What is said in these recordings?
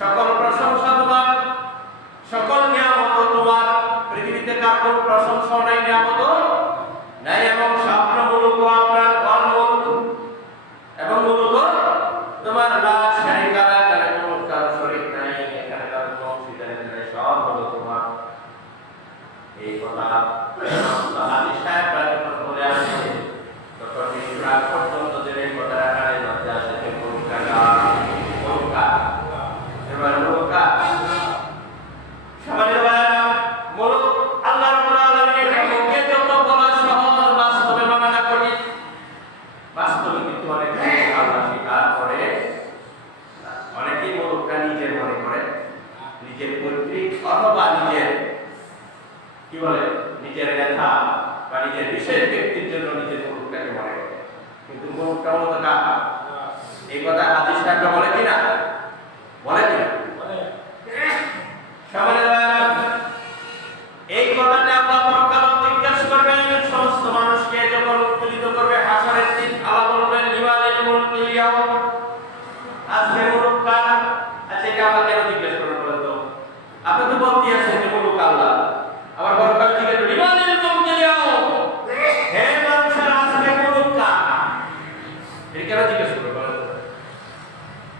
সকল প্রশংসা তোমার সকল নিয়ামত তোমার। পৃথিবীতে কার প্রশংসা নাই নিয়ামত এই কথা হাদিস ডাক্তার বলে কিনা? বলে কিনা?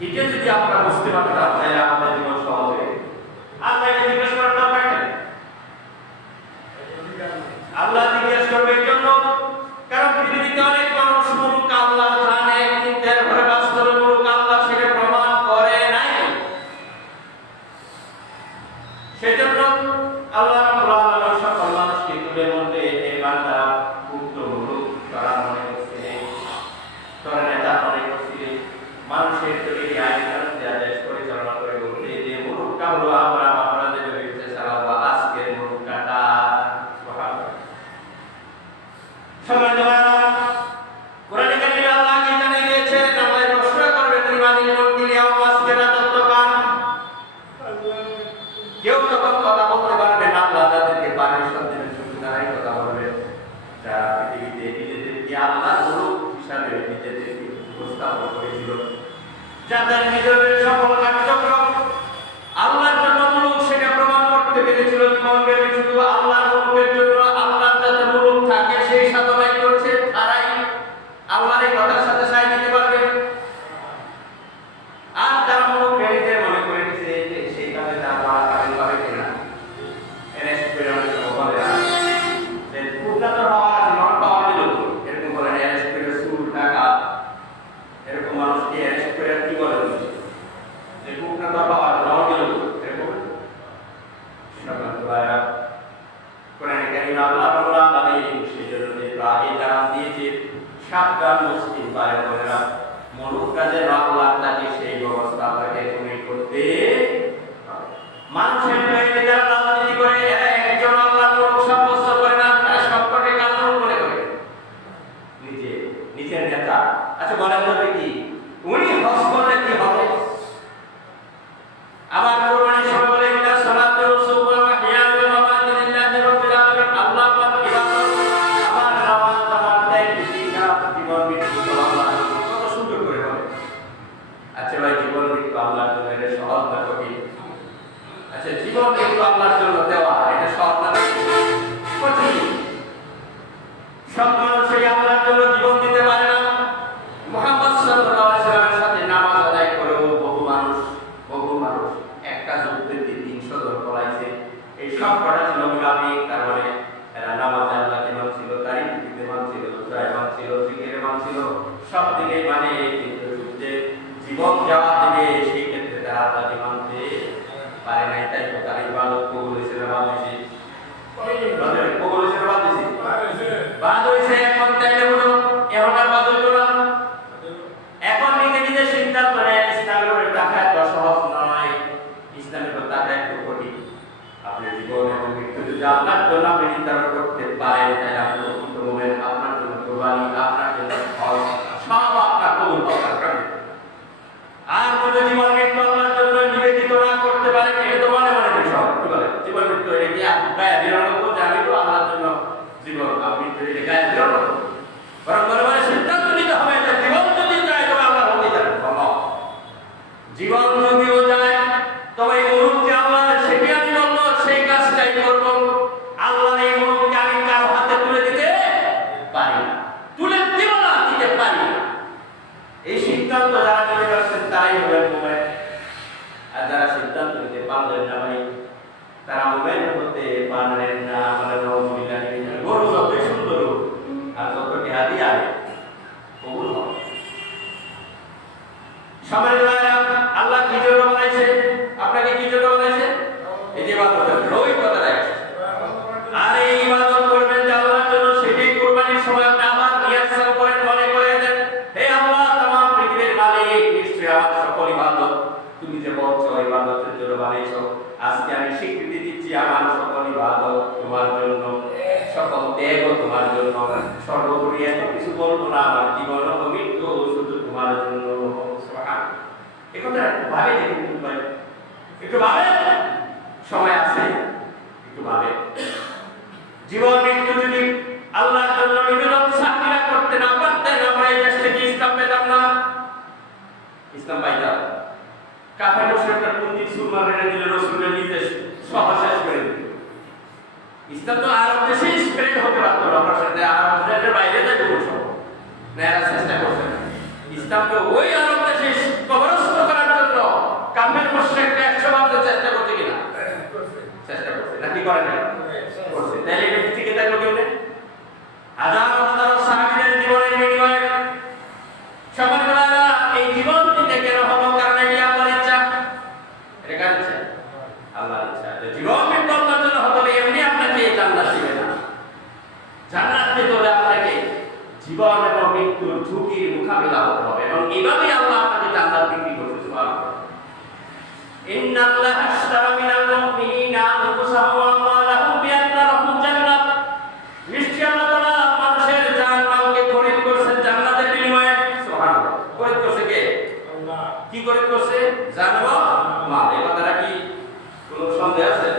এটা যদি আপনারা বুঝতে পারতাম যে আল্লাহ রূপ হিসাবে নিজেদেরকে করেছিল। যাদের নিজেদের সকল সম্মান vai a আজকে আমি স্বীকৃতি দিচ্ছি আমার সকল ইবাদত তোমার জন্য, সকল ত্যাগ তোমার জন্য। সর্বোপরি এত কিছু বলব না, আমার জীবন ও মৃত্যু শুধু তোমার জন্য। একথা ভাবে দেখুন একটু ভাবে। সময় আছে? একটু ভাবে। জীবন, মৃত্যু যদি আল্লাহ করতে না পারতেন, আমরা এই দেশ ইসলাম না। ইসলাম পাইতাম। কাফের মুসলিম ইসলাম তো আরব দেশে স্প্রেড হতে পারতো আমরা সেটা আরব দেশের বাইরে যাইতে বলছো নেয়ারা চেষ্টা করছে ইসলামকে ওই আরব দেশে কবরস্থ করার জন্য কামের মুশ্রেকরা একশো মাত্র চেষ্টা করছে কিনা? চেষ্টা করছে। নাকি করে না করছে। তাহলে থেকে থাকল কেমনে? হাজার হচ্ছে জানাবা মাল এই কথাটা কি কোনো সন্দেহ আছে?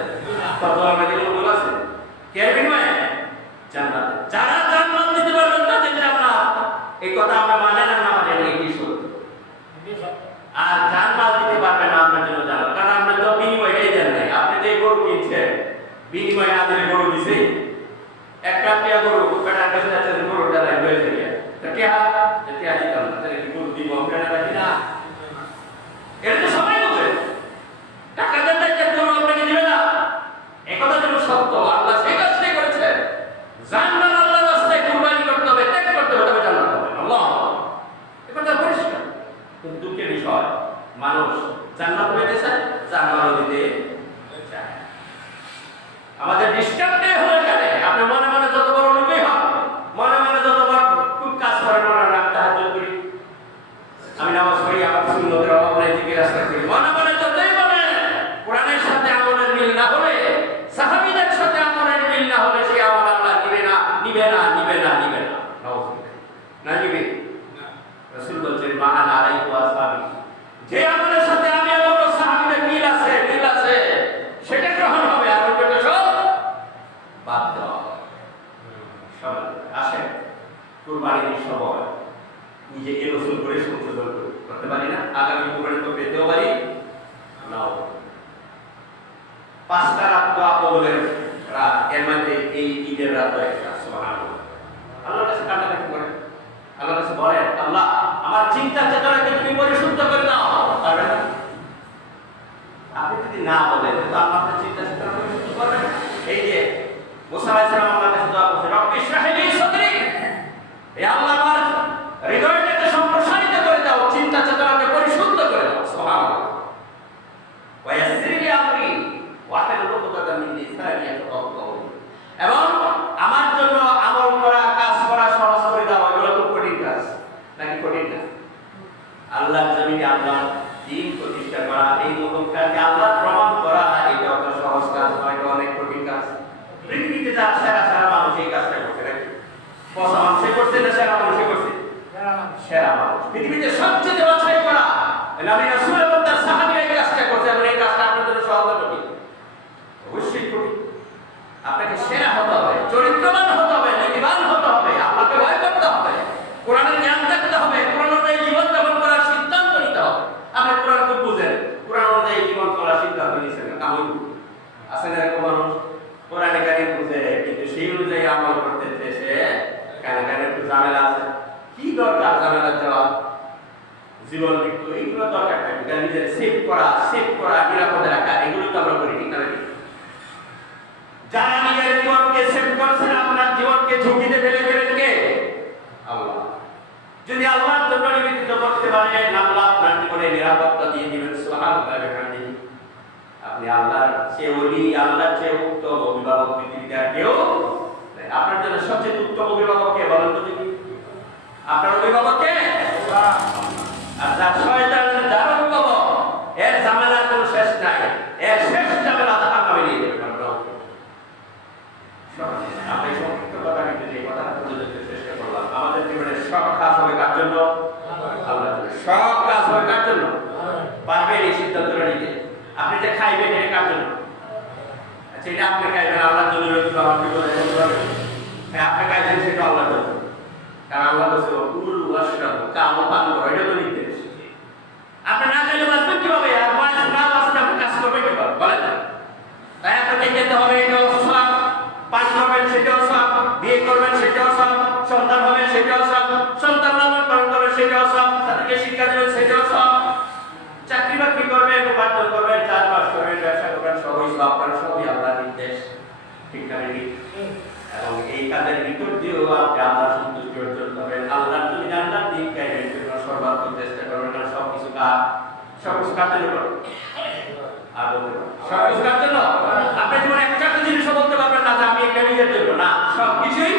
তত আমাদের আছে। কেয়ার আমি নামাজ পড়ি, আমার সুন্দরের অভাব মনে মনে যতই বলে কোরআনের সাথে আমলের মিল না হলে, সাহাবিদের সাথে আমলের মিল না হলে সে আমল আল্লাহ নিবে না নিবে না। নতুন করে সংশোধন করতে পারি না। আগামী পর্যন্ত পেতেও পারি। নাও। পাঁচটা রাত বা অবলের রাত। এর মধ্যে এই ঈদের রাত রয়েছে। সেরা মানুষ। পৃথিবীতে সবচেয়ে বাছাই করা নবী রাসূল এবং তার সাহাবীরা এই কাজটা করছে। এবং এই কাজটা আপনার জন্য সহজ হবে অবশ্যই কঠিন আপনাকে সেরা হতে হবে, চরিত্রবান হতে হবে, নীতিবান হতে হবে আপনাকে ভয় করতে হবে, কোরআনের জ্ঞান থাকতে হবে, কোরআন অনুযায়ী জীবন যাপন করার সিদ্ধান্ত নিতে হবে। আপনি কোরআন খুব বুঝেন, কোরআন অনুযায়ী জীবন করার সিদ্ধান্ত নিয়েছেন আমি আসলে এরকম মানুষ? কোরআনে কানে বুঝে, কিন্তু সেই অনুযায়ী আমল করতে সে কানে কানে একটু ঝামেলা আছে। কি দরকার? জীবন, মৃত্যু এইগুলো দরকার থাকে। কারণ নিজের সেভ করা সেভ করা, নিরাপদে রাখা, এগুলো তো আমরা করি, ঠিক না? যারা নিজের জীবনকে সেভ করছেন, আপনার জীবনকে ঝুঁকিতে ফেলে দেবেন কে? আল্লাহ। যদি আল্লাহর জন্য নিবেদিত করতে পারেন আল্লাহ আপনার জীবনে নিরাপত্তা দিয়ে দিবেন, সুবহানাল্লাহ আপনি আল্লাহর চেয়ে ওলি, আল্লাহর চেয়ে উত্তম অভিভাবক পৃথিবীতে আর কেউ আপনার জন্য সবচেয়ে উত্তম অভিভাবক কে বলেন তো আপনার অভিভাবক কে? কথা কিন্তু যে সব কাজ পারবেন এই আপনি খাইবেন, এটা কার জন্য? আচ্ছা এটা আপনি খাইবেন, আল্লাহর জন্য রয়েছে আমার বিপদে বলতে পারবেন হ্যাঁ আপনি খাইছেন সেটা আল্লাহর জন্য কারণ আল্লাহ বলছে কুল ওয়াশরাব কাম পান করো এটা তো নির্দেশ আপনি না চাইলে বাঁচবেন কীভাবে আর বাঁচ না বাঁচলে আপনি কাজ করবেন কীভাবে বলেন তাই আপনাকে যেতে হবে এটাও সব পান করবেন সেটাও সব বিয়ে করবেন সেটাও সব সন্তান হবে সেটাও সব সন্তান লালন পালন করবেন সেটাও সব তাদেরকে শিক্ষা দেবেন সেটাও সব চাকরি বাকরি করবেন উপার্জন করবেন চাষবাস করবেন ব্যবসা করবেন সবই সব করেন সবই আল্লাহর নির্দেশ ঠিক না নাকি? এবং এই কাজের ভিতর দিয়েও আপনি আল্লাহ সন্তুষ্টি অর্জন করবেন। আল্লাহ তুমি জান্নাত দিন গাইবেন জন্য সর্বাত্মক চেষ্টা করবেন, কারণ সব কিছু কাজ সব কিছু কার জন্য সব কিছু কার জন্য আপনি জীবনে একটা জিনিসও বলতে পারবেন না যে আমি একটা নিজের জন্য। না সব কিছুই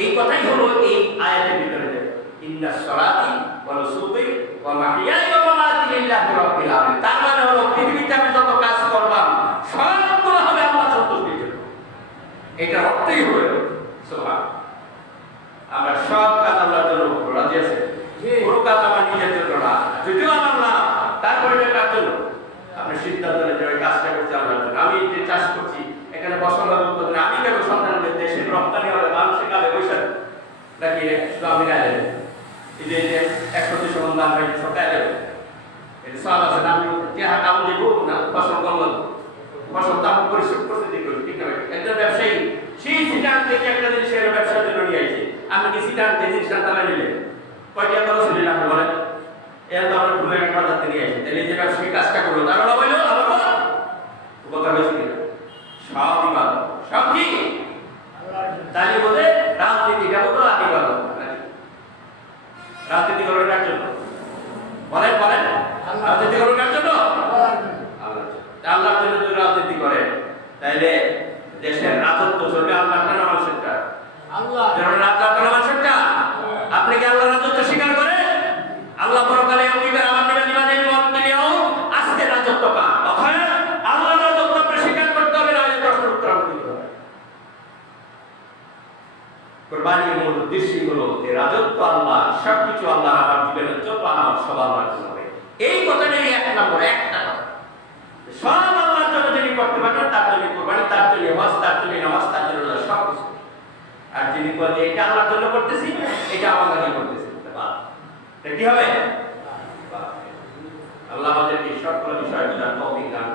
এই কথাই হলো এই আয়াতের ভিতরে যে ইন্না সলাতি ওয়া নুসুকি ওয়া মাহইয়াই ওয়া মামাতি লিল্লাহি রাব্বিল আলামিন। তার মানে হলো পৃথিবীতে আমি যত কাজ করলাম সবগুলো হবে আল্লাহ সন্তুষ্টির জন্য। এটা অর্থই হলো সুবহান আমরা সব কাজ আল্লাহর জন্য। রাজি আছে। কোনো কাজ আমার নিজের জন্য না। যদিও আমার না তারপরে এটা কার জন্য? আপনি সিদ্ধান্ত নেন যে কাজটা করছি আল্লাহর জন্য। আমি যে চাষ করছি এখানে ফসল উৎপাদন আমি কেন সন্তানদের দেশে রপ্তানি হবে? নাকি আমি গায়ে দেবে? এই যে এই যে একশো দুশো মন দাম সব গায়ে দেবে? এটা সব আছে, না আমি টেহা কাম দিব না? ফসল করলাম ফসল দাম পরিশোধ করতে করি ঠিক আছে একজন ব্যবসায়ী, সেই সিটান থেকে একটা জিনিসের ব্যবসার জন্য নিয়ে আইছে আমি কি থেকে জিনিসটা তালা নিলে কয়টা খরচ নিলেন আপনি বলেন? এর তো আমরা ভুলে একটা বাজার নিয়ে আসি। তাহলে যে ব্যবসায়ী কাজটা করল তারও লাভ হইল আমারও উপকার হয়েছে কিনা? সব ইবাদত সব কি তাহলে বলে রাজনীতিটা তো ইবাদত রাজনীতি করবে কার জন্য বলেন বলেন রাজনীতি করবে কার জন্য আল্লাহর জন্য। যদি রাজনীতি করে তাইলে দেশের রাজত্ব চলবে আল্লাহর টানা মানুষেরটা আল্লাহ রাজা টানা মানুষেরটা আপনি কি আল্লাহর রাজত্ব স্বীকার করেন আল্লাহ পরকালে অঙ্গীকার আমার দিলেও আজকে রাজত্ব কার অথবা আল্লাহর রাজত্ব আপনি স্বীকার করতে হবে না হলে প্রশ্নের উত্তর আপনি দিতে হবে কোরবানির মূল উদ্দেশ্যই হলো যে রাজত্ব আল্লাহ, সবকিছু আল্লাহ আমার জীবনের যত আমার সব আল্লাহর জন্য হবে। এই কথাটাই এক নম্বর, একটা কথা। সব আল্লাহর জন্য যিনি করতে পারবেন, তার জন্য কোরবানি, তার জন্য হজ, তার জন্য নামাজ, তার জন্য সব কিছু। আর যিনি বলে এটা আল্লাহর জন্য করতেছি, এটা আমার জন্য করতেছি। কি হবে? আল্লাহ আমাদেরকে সবগুলো বিষয় বোঝার তৌফিক দান